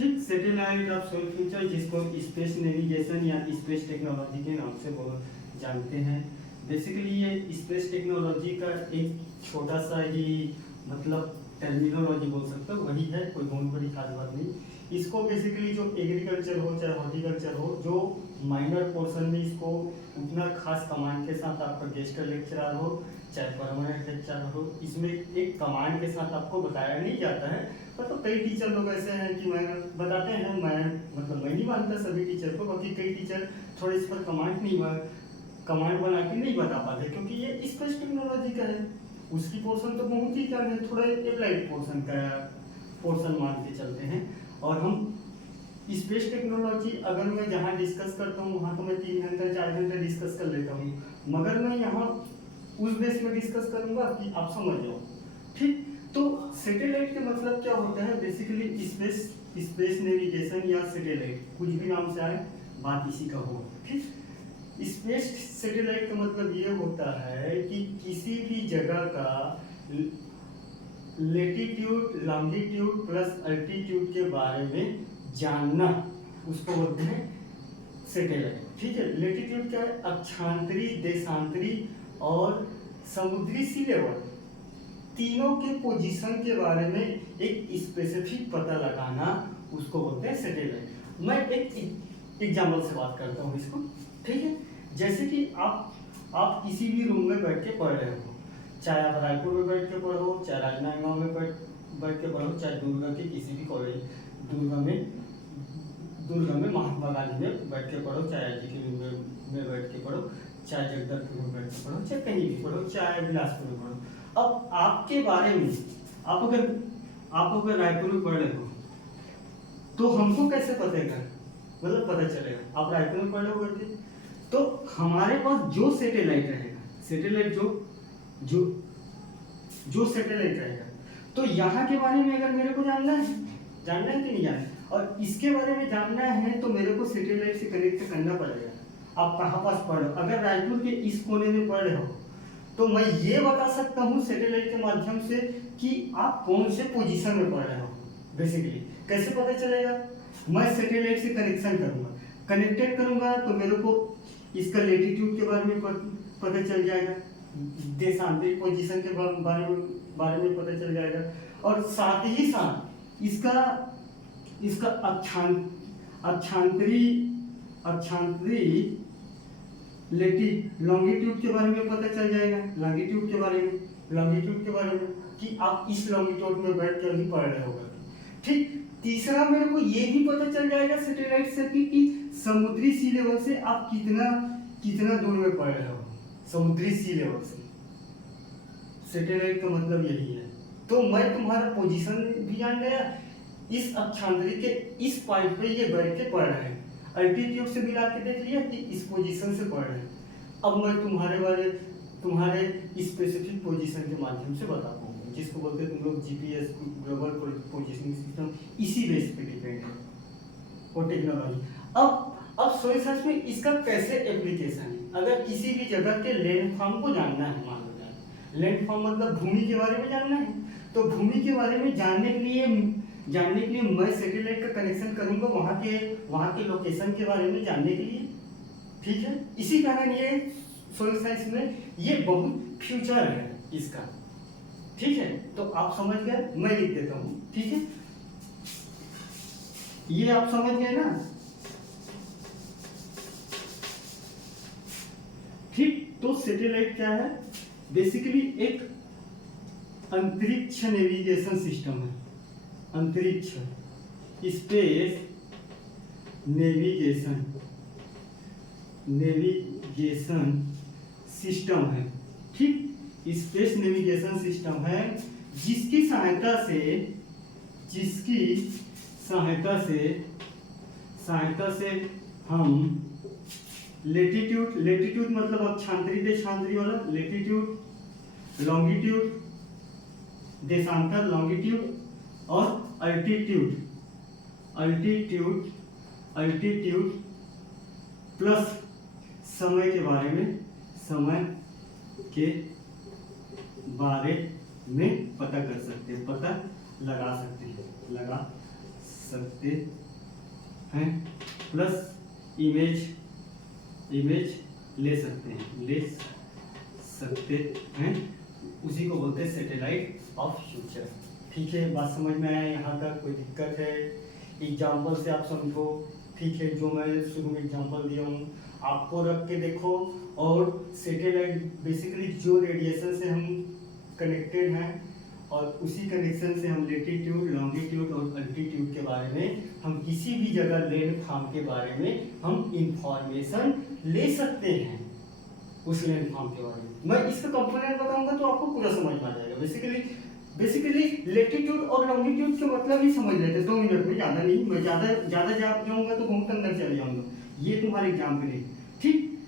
ठीक, satellite of soul future, जिसको space navigation या स्पेस टेक्नोलॉजी के नाम से जानते हैं। बेसिकली ये स्पेस टेक्नोलॉजी का एक छोटा सा ही मतलब टर्मिनोलॉजी बोल सकते हो, वही है, कोई बहुत बड़ी खास बात नहीं। इसको बेसिकली जो एग्रीकल्चर हो चाहे हॉर्टिकल्चर हो, जो माइनर पोर्शन में इसको उतना खास कमांड के साथ आपका गेस्ट लेक्चरर हो चाहे परमानेंट लेक्चरर हो, इसमें एक कमांड के साथ आपको बताया नहीं जाता है। मतलब कई टीचर लोग ऐसे हैं कि मैं बताते हैं, मैं नहीं मानता सभी टीचर को, बाकी कई टीचर थोड़े इस पर कमांड बना के नहीं बता पाते, क्योंकि ये स्पेस टेक्नोलॉजी का है। उसकी पोर्शन तो बहुत ही कम है, थोड़ा एप्लाइड पोर्शन का पोर्शन मान के चलते हैं। और हम स्पेस टेक्नोलॉजी अगर मैं जहाँ डिस्कस करता हूँ वहाँ तो मैं 3 घंटा 4 घंटा डिस्कस कर लेता हूँ, मगर मैं यहाँ उस बेस में डिस्कस करूँगा कि आप समझ जाओ। ठीक, तो सैटेलाइट के मतलब क्या होता है? बेसिकली स्पेस नेविगेशन या सैटेलाइट, कुछ भी नाम से आए, बात इसी का होगा। ठीक, स्पेस सैटेलाइट का मतलब ये होता है कि किसी भी जगह का लेटीट्यूड, लॉन्गिट्यूड प्लस अल्टीट्यूड के बारे में जानना, उसको बोलते हैं सैटेलाइट। ठीक है, लेटीट्यूड क्या है? अक्षांतरी, देशांतरी और समुद्री सी लेवल, तीनों के पोजीशन के बारे में एक स्पेसिफिक पता लगाना, उसको बोलते हैं सैटेलाइट। मैं एक एग्जाम्पल से बात करता हूँ इसको। ठीक है, जैसे कि आप किसी भी रूम में बैठ के पढ़ रहे हो, चाहे आप रायपुर में बैठ के पढ़ो, चाहे राजनांदगांव में बैठ के पढ़ो, चाहे दुर्गा के किसी भी कॉलेज, दुर्गा में महात्मा गांधी में बैठ के पढ़ो, चाहे IGK में बैठ के पढ़ो, चाहे जगदलपुर में बैठ के पढ़ो, चाहे कहीं भी पढ़ो, चाहे बिलासपुर में पढ़ो। अब आपके बारे में आप अगर रायपुर में पढ़ रहे हो तो हमको कैसे पता चलेगा आप रायपुर में पढ़ रहे हो? तो हमारे पास जो सैटेलाइट रहेगा, सैटेलाइट जो सैटेलाइट रहेगा, तो यहाँ के बारे में अगर मेरे को जानना है कि नहीं जानना, और इसके बारे में जानना है तो मेरे को सैटेलाइट से कनेक्ट करना पड़ेगा। आप कहाँ पास पढ़ रहे हो? अगर रायपुर के इस कोने में पढ़ रहे हो तो मैं ये बता सकता हूँ सैटेलाइट के माध्यम से कि आप कौन से पोजीशन में पढ़ रहे हो। बेसिकली कैसे पता चलेगा? मैं सैटेलाइट से कनेक्शन करूँगा, कनेक्टेड करूँगा तो मेरे को इसका लेटीट्यूड के बारे में पता चल जाएगा, देशांतरिक पोजीशन के बारे में पता चल जाएगा, और साथ ही साथ इसका अक्षांतरी लॉन्गिट्यूड के बारे में पता चल जाएगा, लॉन्गिट्यूड के बारे में कि आप इस लॉन्गिट्यूड में बैठ कर ही पढ़ रहे होगा। ठीक, तीसरा मेरे को ये भी पता चल जाएगा सैटेलाइट से कि समुद्री सी लेवल से आप कितना दूर में पढ़ रहे हो, समुद्री सी लेवल से। सैटेलाइट का मतलब यही है। तो मैं तुम्हारा पोजीशन भी जान गया, इस अक्षांतरी के इस पॉइंट पे ये बैठ के पढ़ रहे हैं, अल्टीट्यूड से मिला के देख लिया कि इस पोजीशन से पढ़ रहे हैं। अब मैं तुम्हारे स्पेसिफिक पोजीशन के माध्यम से बता पाऊंगा, जिसको बोलते हैं तुम लोग GPS, ग्लोबल पोजीशनिंग सिस्टम, इसी बेस पे डिपेंड है वो टेक्नोलॉजी। अब सोइल साइंस में इसका कैसे एप्लीकेशन है? अगर किसी भी जगह के लैंडफॉर्म को जानना है, मान लो जाए लैंडफॉर्म मतलब भूमि के बारे में जानना है, तो भूमि के बारे में जानने के लिए मैं सैटेलाइट का कनेक्शन करूंगा वहाँ के लोकेशन के बारे में जानने के लिए। ठीक है, इसी कारण ये सोइल साइंस में ये बहुत फ्यूचर है इसका। ठीक है, तो आप समझ गए, मैं लिख देता हूँ। ठीक है, ये आप समझ गए ना? ठीक, तो सैटेलाइट क्या है? बेसिकली एक अंतरिक्ष नेविगेशन सिस्टम है, अंतरिक्ष स्पेस नेविगेशन सिस्टम है। ठीक, स्पेस नेविगेशन सिस्टम है जिसकी सहायता से हम लेटीट्यूड मतलब अक्षांतरी देशांतरी वाला लेटीट्यूड, लॉन्गिट्यूड देशांतर लॉन्गिट्यूड, और अल्टीट्यूड प्लस समय के बारे में पता कर सकते हैं, पता लगा सकते सकते हैं, प्लस इमेज ले सकते हैं, उसी को बोलते हैं सैटेलाइट ऑफ फ्यूचर। ठीक है, बात समझ में आया? यहाँ तक कोई दिक्कत है? एग्जाम्पल से आप समझो। ठीक है, जो मैं शुरू में एग्जाम्पल दिया हूँ आपको रख के देखो। और सैटेलाइट बेसिकली जो रेडिएशन से हम कनेक्टेड हैं और उसी कनेक्शन से हम लेटीट्यूड, लॉन्गिट्यूड और अल्टीट्यूड के बारे में, हम किसी भी जगह लैंड फॉर्म के बारे में हम इंफॉर्मेशन ले सकते हैं, उस लैंड फॉर्म के बारे में। मैं इसका कंपोनेंट बताऊंगा तो आपको पूरा समझ में आ जाएगा। बेसिकली लेटीट्यूड और लॉन्गिट्यूड के मतलब ही समझ लेते 2 मिनट में, ज़्यादा नहीं। मैं ज़्यादा जाऊंगा तो बहुत अंदर चले जाऊंगा। ये तुम्हारे एग्जाम के लिए। ठीक,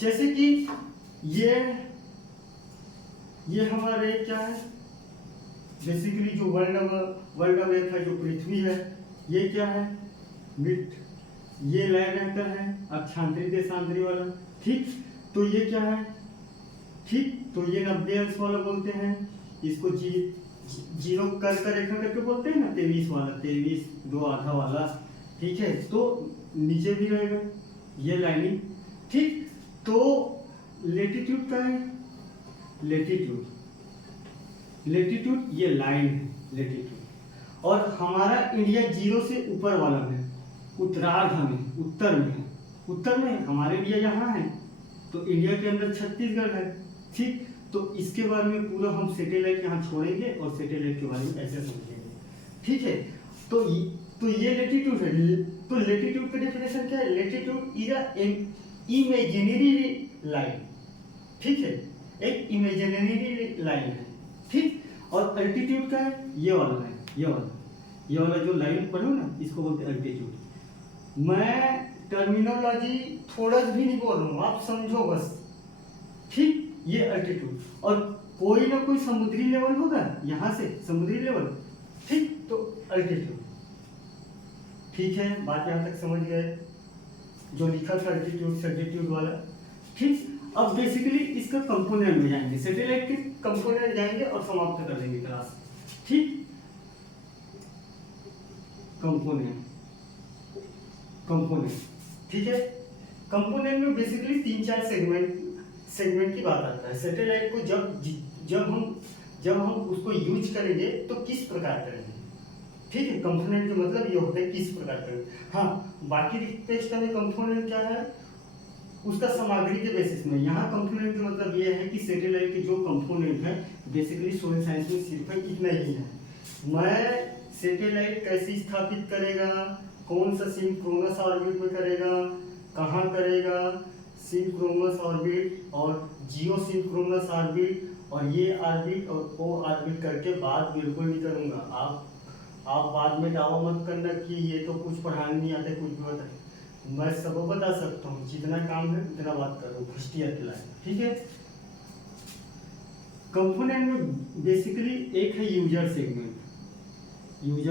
जैसे कि ये हमारे क्या है, बेसिकली जो वर्ल्ड अर्थ है, जो पृथ्वी है, ये क्या है, मिड, ये लैंड एंकर है, अक्षांतरी देशांतरी वाला। ठीक, तो ये क्या है, ठीक, तो ये 90 अंश वाला बोलते हैं, इसको जीरो कर रेखा करके बोलते हैं ना, 23 वाला, 23 2 आधा वाला। ठीक है, तो नीचे भी रहेगा ये लाइनिंग। ठीक, तो लेटीट्यूड का है, लेटीट्यूड ये लाइन है लेटीट्यूड। और हमारा इंडिया 0 से ऊपर वाला है, उत्तरार्ध में, उत्तर में है, उत्तर में हमारे इंडिया यहाँ है, तो इंडिया के अंदर छत्तीसगढ़ है। ठीक, तो इसके बारे में पूरा हम सैटेलाइट यहाँ छोड़ेंगे और सैटेलाइट के बारे में ऐसे समझेंगे। ठीक है, तो ये लेटीट्यूड है। तो लेटीट्यूड का डेफिनेशन क्या है? Latitude is an imaginary line. ठीक है, एक इमेजिनरी लाइन है। ठीक, और अल्टीट्यूड का है ये वाला लाइन, ये वाला जो लाइन पढ़ो ना, इसको बोलते हैं अल्टीट्यूड। मैं टर्मिनोलॉजी थोड़ा भी नहीं बोल रहा हूँ, आप समझो बस। ठीक, ये अल्टीट्यूड। और कोई ना कोई समुद्री लेवल होगा यहाँ से, समुद्री लेवल। ठीक, तो अल्टीट्यूड। ठीक है, बात यहाँ तक समझ गए? जो लिखा था अल्टीट्यूड सल्टीट्यूड वाला। ठीक, अब बेसिकली इसका कंपोनेंट में जाएंगे, सैटेलाइट के कंपोनेंट जाएंगे और समाप्त कर देंगे क्लास। ठीक, कंपोनेंट। ठीक है, कंपोनेंट में बेसिकली 3-4 सेगमेंट की बात आता है। सैटेलाइट को जब हम उसको यूज करेंगे तो किस प्रकार करेंगे। ठीक है, कंपोनेंट का मतलब ये होता है किस प्रकार करेंगे। हाँ, बाकी टेक्स्ट में कंपोनेंट क्या है, उसका सामग्री के बेसिस में। यहाँ कंपोनेंट का मतलब ये है कि सैटेलाइट के जो कंपोनेंट है, बेसिकली सोशल साइंस में सिर्फ इतना ही है। मैं सैटेलाइट कैसे स्थापित करेगा, कौन सा सिंक्रोनस ऑर्बिट में करेगा, कहाँ करेगा, सिंक्रोनस ऑर्बिट और जियो सिंक्रोनस ऑर्बिट, और ये ऑर्बिट और ओ ऑर्बिट करके बात बिल्कुल नहीं करूँगा। आप बाद में दावा मत करना कि ये तो कुछ पढ़ाने नहीं आता, कुछ भी बता। मैं सब बता सकता हूँ, जितना काम है उतना बात करूँ, खुशियत लाए। ठीक है, कंपोनेंट में बेसिकली एक है यूजर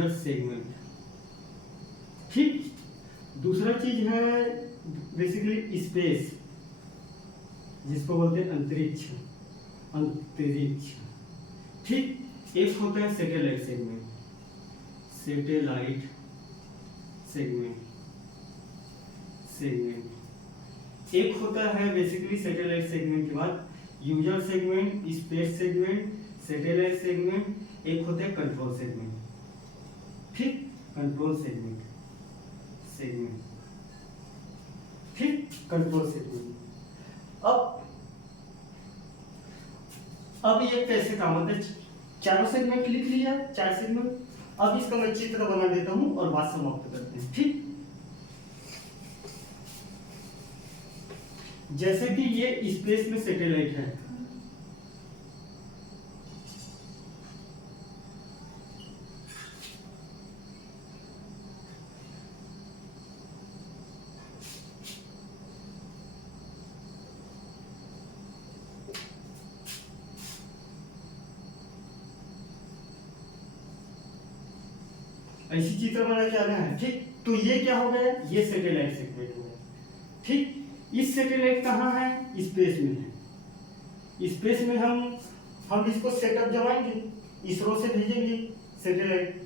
सेगमेंट। ठीक, दूसरा चीज है बेसिकली स्पेस, जिसको बोलते हैं अंतरिक्ष। ठीक, एक होता है सैटेलाइट सेगमेंट। एक होता है बेसिकली सैटेलाइट सेगमेंट के बाद user segment, space segment, satellite segment, एक होता है कंट्रोल सेगमेंट। ठीक, कंट्रोल सेगमेंट। ठीक, कंट्रोल सेगमेंट। अब ये कैसे काम होता है? चारों सेगमेंट लिख लिया, 4 सेगमेंट। अब इसका मैं चित्र बना देता हूं और बात समाप्त करते हैं। ठीक, जैसे कि ये स्पेस में सैटेलाइट है, ऐसी चित्र बना के आना है। ठीक, तो ये क्या हो गया, ये सैटेलाइट सेगमेंट हो गया। ठीक, इस सैटेलाइट कहाँ है, स्पेस में है। स्पेस में हम इसको सेटअप जमाएंगे। इसरो से भेजेंगे सैटेलाइट,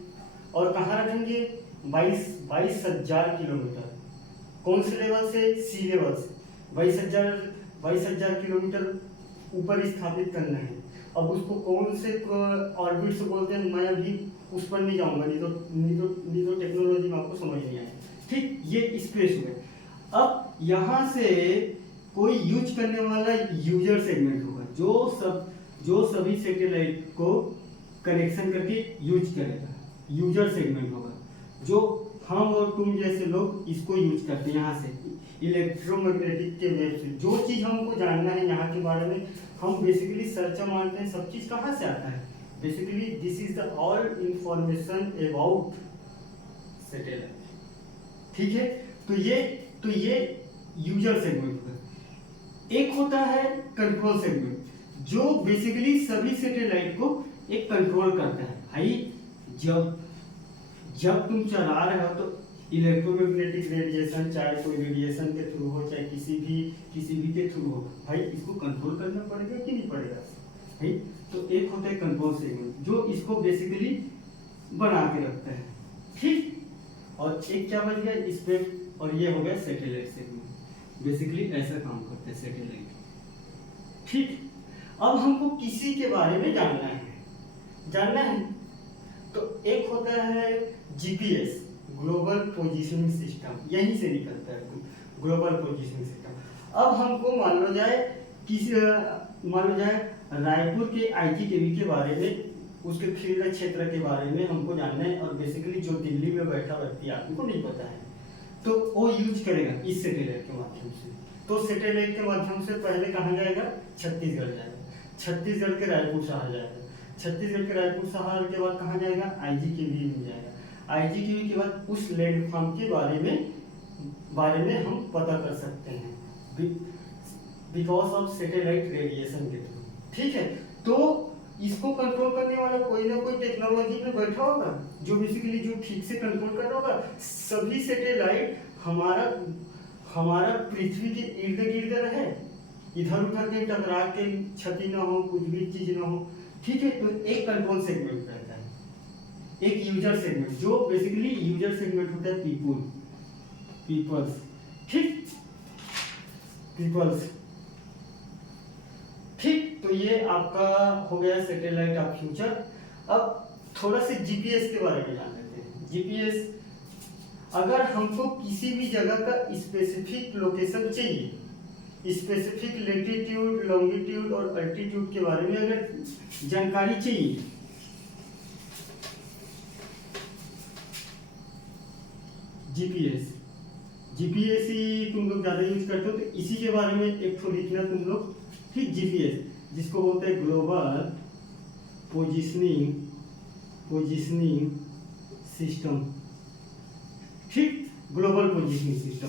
और कहाँ रखेंगे 22,000 किलोमीटर। कौन से लेवल से? सी लेवल से 22,000 किलोमीटर ऊपर स्थापित करना है। अब उसको कौन से ऑर्बिट से बोलते हैं मैं अभी उस पर नहीं जाऊंगा, नहीं तो टेक्नोलॉजी में आपको समझ नहीं आएगी। ठीक, ये स्पेस हुए। अब यहाँ से कोई यूज करने वाला यूजर सेगमेंट होगा, जो सभी सैटेलाइट को कनेक्शन करके यूज करेगा, यूजर सेगमेंट होगा, जो हम और तुम जैसे लोग इसको यूज करते हैं। यहाँ से इलेक्ट्रोमैग्नेटिक के वेव से जो चीज हमको जानना है यहाँ के बारे में, हम बेसिकली सर्च मारते हैं। सब चीज कहाँ से आता है? Basically this is the all information about satellite. ठीक है, तो ये यूजर सेगमेंट होगा। एक होता है कंट्रोल सेगमेंट, जो बेसिकली सभी सैटेलाइट को एक कंट्रोल करता है। भाई जब तुम चला रहे हो तो इलेक्ट्रोमैग्नेटिक रेडिएशन, चाहे कोई रेडिएशन के थ्रू हो, चाहे किसी भी के थ्रू हो, भाई इसको कंट्रोल करना पड़ेगा कि नहीं पड़ेगा भाई? तो एक होता है कंट्रोल सेगमेंट, जो इसको बेसिकली बना के रखता है। ठीक, और एक क्या बच गया इस पे, और ये हो गया सैटेलाइट सेगमेंट। बेसिकली ऐसा काम करते हैं सैटेलाइट। ठीक, अब हमको किसी के बारे में जानना है तो एक होता है जीपीएस, ग्लोबल पोजीशनिंग सिस्टम, यहीं से निकलता है ग्लोबल पोजीशनिंग सिस्टम। अब हमको मान लो जाए रायपुर के आईजीकेवी के बारे में, उसके फील्ड क्षेत्र के बारे में हमको जानना है, और बेसिकली जो दिल्ली में बैठा व्यक्ति आपको नहीं पता है, तो वो यूज करेगा इस सैटेलाइट के माध्यम से। तो सैटेलाइट के माध्यम से पहले कहाँ जाएगा? छत्तीसगढ़ जाएगा, छत्तीसगढ़ के रायपुर शहर जाएगा, छत्तीसगढ़ के रायपुर शहर के बाद कहाँ जाएगा? आईजीकेवी में जाएगा, आईजीकेवी के बाद उस लैंडफॉर्म के बारे में हम पता कर सकते हैं बिकॉज ऑफ सैटेलाइट रेडिएशन के थ्रू। ठीक है, तो इसको कंट्रोल करने वाला कोई ना कोई टेक्नोलॉजी पे बैठा होगा, जो बेसिकली जो ठीक से कंट्रोल कर रहा होगा। सभी सैटेलाइट हमारा पृथ्वी के इर्द गिर्द रहे, इधर उधर के टकरा के क्षति ना हो, कुछ भी चीज ना हो। ठीक है, तो एक कंट्रोल सेगमेंट रहता है, एक यूजर सेगमेंट, जो बेसिकली यूजर सेगमेंट होता है पीपल्स। ठीक, पीपल्स। ठीक, तो ये आपका हो गया सैटेलाइट ऑफ फ्यूचर। अब थोड़ा सा जीपीएस के बारे में जान लेते हैं। जीपीएस, अगर हमको किसी भी जगह का स्पेसिफिक लोकेशन चाहिए, स्पेसिफिक लैटिट्यूड, लॉन्गिट्यूड और अल्टीट्यूड के बारे में अगर जानकारी चाहिए, जीपीएस ही तुम लोग ज्यादा यूज करते हो, तो इसी के बारे में एक थोड़ी लिखना तुम लोग। ठीक, जीपीएस जिसको बोलते हैं ग्लोबल पोजीशनिंग सिस्टम। ठीक, ग्लोबल पोजीशनिंग सिस्टम।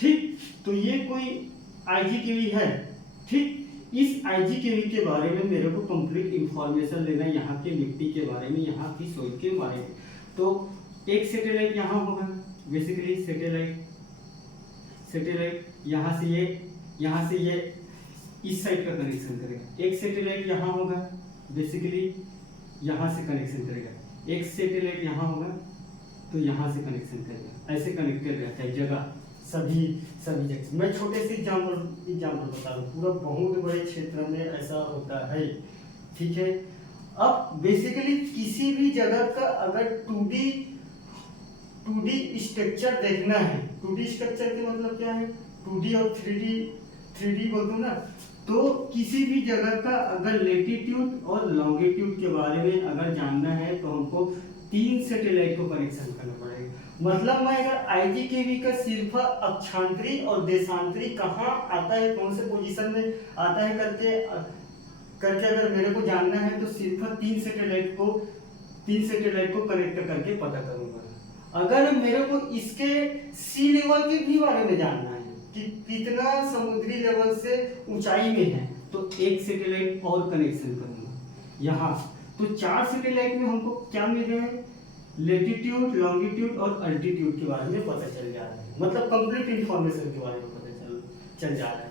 ठीक, तो ये कोई आईजीकेवी है। ठीक, इस आईजीकेवी के बारे में मेरे को कंप्लीट इंफॉर्मेशन लेना है, यहाँ के मिट्टी के बारे में, यहाँ की सोइल के बारे में। तो एक सैटेलाइट यहाँ होगा, बेसिकली सैटेलाइट यहाँ से ये इस साइड का कनेक्शन करेगा। एक सैटेलाइट यहाँ होगा, बेसिकली यहाँ से कनेक्शन करेगा। एक सैटेलाइट यहाँ होगा तो यहाँ से कनेक्शन करेगा। ऐसे कनेक्टेड रहता है जगह, सभी जगह। मैं छोटे से एग्जाम्पल बता दूँ, पूरा बहुत बड़े क्षेत्र में ऐसा होता है। ठीक है, अब बेसिकली किसी भी जगह का अगर 2D स्ट्रक्चर देखना है, 2D स्ट्रक्चर के मतलब क्या है? 2D और 3D बोलते हो ना, तो किसी भी जगह का अगर लेटीट्यूड और लॉन्गिट्यूड के बारे में अगर जानना है तो हमको 3 सैटेलाइट को कनेक्शन करना पड़ेगा। मतलब मैं अगर आईजीकेवी का सिर्फ अक्षांतरी और देशांतरी कहाँ आता है, कौन से पोजीशन में आता है करके अगर मेरे को जानना है तो सिर्फ 3 सैटेलाइट को कनेक्ट करके पता करूंगा। अगर मेरे को इसके सी लेवल के भी बारे में जानना है कि कितना समुद्री लेवल से ऊंचाई में है, तो एक सैटेलाइट और कनेक्शन करूंगा यहाँ। तो 4 सैटेलाइट में हमको क्या मिल रहे हैं? लेटीट्यूड, लॉन्गिट्यूड और अल्टीट्यूड के बारे में पता चल जा रहा है, मतलब कंप्लीट इंफॉर्मेशन के बारे में पता चल जा रहा है।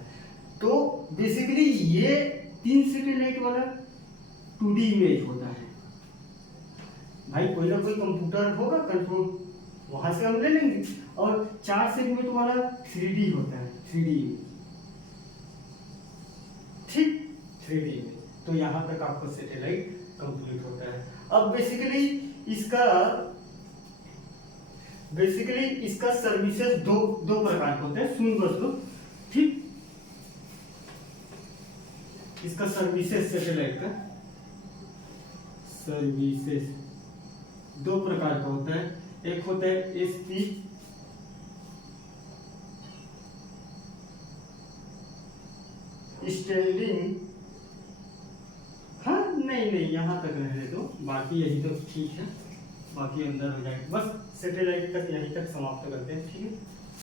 तो बेसिकली ये 3 सैटेलाइट वाला 2D इमेज होता है। भाई कोई ना कोई कंप्यूटर होगा कंट्रोल, वहां से हम ले लेंगे। और 4 सेगमेंट वाला 3D होता है, 3D इमेज, ठीक, 3D इमेज। तो यहाँ तक आपको सैटेलाइट कंप्लीट होता है। अब बेसिकली इसका सर्विसेज दो प्रकार के होते हैं, सुन दोस्तों, ठीक। इसका सर्विसेज, सैटेलाइट का सर्विसेज दो प्रकार का होता है। एक होता है एसपी, स्टैंडिंग, हाँ नहीं यहाँ तक रहने दो, बाकी यही तो ठीक है, बाकी अंदर हो जाएगा। बस सैटेलाइट तक यहीं तक समाप्त करते हैं, ठीक है।